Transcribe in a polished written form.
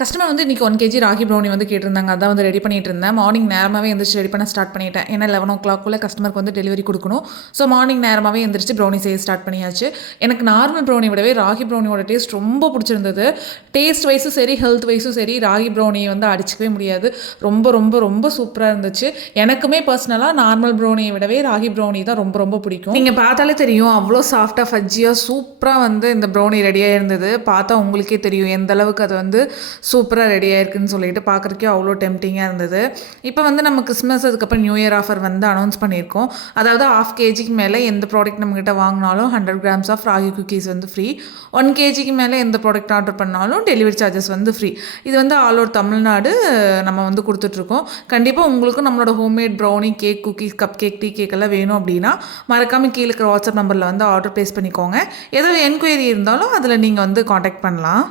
Customer வந்து இன்றைக்கி 1 KG ragi brownie வந்து கேட்டிருந்தாங்க. அதான் வந்து ரெடி பண்ணிட்டு இருந்தேன். மார்னிங் நேரமாகவே எந்திரிச்சு ரெடி பண்ண ஸ்டார்ட் பண்ணிட்டேன். ஏன்னா 11 கஸ்டமருக்கு வந்து டெலிவரி கொடுக்கணும். ஸோ மார்னிங் நேரமாகவே எந்திரிச்சு ப்ரௌனி செய்ய ஸ்டார்ட் பண்ணியாச்சு. எனக்கு நார்மல் ப்ரௌனி விடவே ராகி ப்ரௌனியோட டேஸ்ட் ரொம்ப பிடிச்சிருந்தது. டேஸ்ட் வைஸும் சரி, ஹெல்த் வைஸும் சரி, ராகி ப்ரௌனியை வந்து அடிச்சிக்கவே முடியாது. ரொம்ப ரொம்ப ரொம்ப சூப்பராக இருந்துச்சு. எனக்குமே பர்சனலாக நார்மல் ப்ரௌனியை விடவே ராகி ப்ரௌனி தான் ரொம்ப ரொம்ப பிடிக்கும். நீங்கள் பார்த்தாலே தெரியும், அவ்வளோ சாஃப்டாக ஃபஜ்ஜியாக சூப்பராக வந்து இந்த ப்ரௌனி ரெடியாக இருந்தது. பார்த்தா உங்களுக்கே தெரியும் எந்த அளவுக்கு அது வந்து சூப்பராக ரெடி ஆயிருக்குன்னு சொல்லிட்டு பார்க்குறக்கே அவ்வளோ டெம்டிங்காக இருந்தது. இப்போ வந்து நம்ம கிறிஸ்மஸ் அதுக்கப்புறம் நியூ இயர் ஆஃபர் வந்து அனௌன்ஸ் பண்ணியிருக்கோம். அதாவது 1/2 கேஜிக்கு மேலே எந்த ப்ராடக்ட் நம்மக்கிட்ட வாங்கினாலும் 100 கிராம்ஸ் ஆஃப் ராகி குக்கீஸ் வந்து ஃப்ரீ. 1 கேஜிக்கு மேலே எந்த ப்ராடக்ட் ஆர்டர் பண்ணாலும் டெலிவரி சார்ஜஸ் வந்து ஃப்ரீ. இது வந்து ஆல் ஓவர் தமிழ்நாடு நம்ம வந்து கொடுத்துட்ருக்கோம். கண்டிப்பாக உங்களுக்கும் நம்மளோட homemade brownie, cake, cookies, cup cake, tea cake எல்லாம் வேணும் அப்படின்னா மறக்காமல் கீழே இருக்கிற வாட்ஸ்அப் நம்பரில் வந்து ஆர்டர் ப்ளேஸ் பண்ணிக்கோங்க. ஏதோ என்கொயரி இருந்தாலும் அதில் நீங்கள் வந்து காண்டாக்ட் பண்ணலாம்.